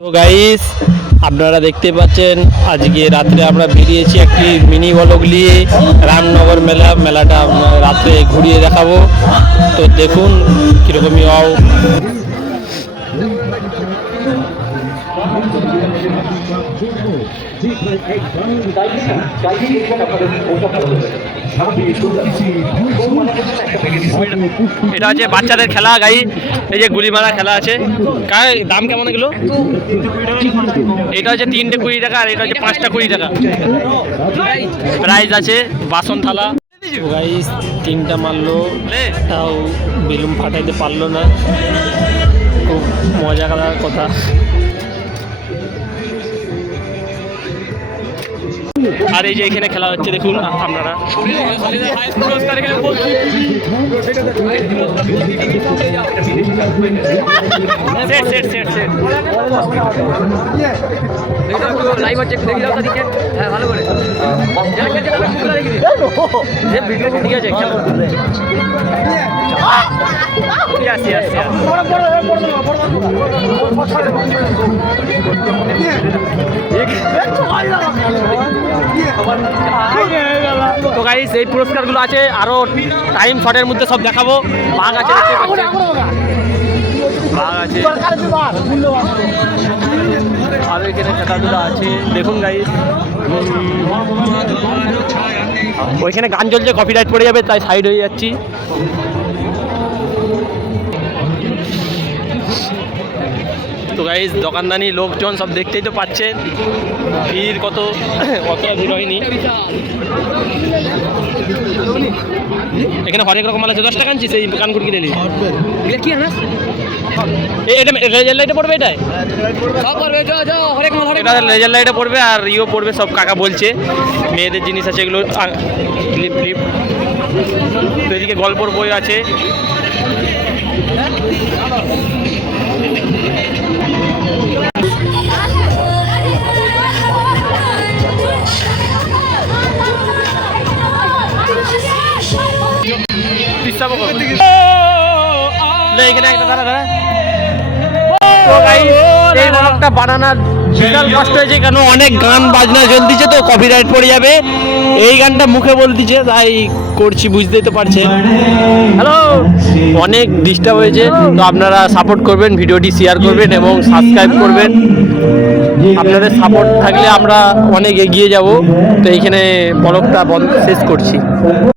তো গাইস আপনারা দেখতে পাচ্ছেন আজকে রাত্রে আমরা বেরিয়েছি একটি মিনি ব্লগ নিয়ে রামনগর মেলাটা রাত্রে ঘুরিয়ে দেখাবো। তো দেখুন কীরকমই হও। এটা হচ্ছে বাচ্চাদের খেলা গাই, এই যে গুলি মারা খেলা আছে। দাম কেমন এগুলো? এটা হচ্ছে 3টে 20 টাকা আর এটা হচ্ছে 5টা 20 টাকা। প্রাইস আছে বাসন থালা। গাইস 3টা মারলো, তাও বেলুন ফাটাইতে পারলো না। খুব মজা করার কথা। আর এই যে এখানে খেলা হচ্ছে দেখুন আপনারা। তো গাইস এই পুরস্কারগুলো আছে, আরো টাইম শর্টের মধ্যে সব দেখাবো। বাঘ আছে, বাঘ আছে, আর এখানে খেলাধুলা আছে দেখুন গাইস। ওইখানে গান চলছে, কপিরাইট পড়ে যাবে, তাই সাইড হয়ে যাচ্ছি। তো গাইস দোকানদানি লোকজন সব দেখতেই তো পাচ্ছেন, ভিড় অতটা ভিড় হয়নি। এখানে হরেক রকম মাল আছে। 10 টাকা আনছি সেই কানকুর কিনে নিই। কি আনাস? এটা রেজাল্ট লাইটে পড়বে, এটাই এটা রেজাল্ট লাইটে পড়বে আর ইও পড়বে সব। কাকা বলছে মেয়েদের জিনিস আছে এগুলো, ক্লিপ ফ্লিপ। তো এদিকে গল্পর বই আছে। এই ব্লগটা বানানোর বিশাল কষ্ট হয়েছে, কেন অনেক গান বাজনা চলতেছে তো কপিরাইট পড়ে যাবে। এই গানটা মুখে বলতেছে তাই করছি, বুঝতেই তো পারছেন। হ্যালো, অনেক ডিস্টার্ব হয়েছে। তো আপনারা সাপোর্ট করবেন, ভিডিওটি শেয়ার করবেন এবং সাবস্ক্রাইব করবেন। আপনাদের সাপোর্ট থাকলে আমরা অনেক এগিয়ে যাব। তো এইখানে ব্লগটা শেষ করছি।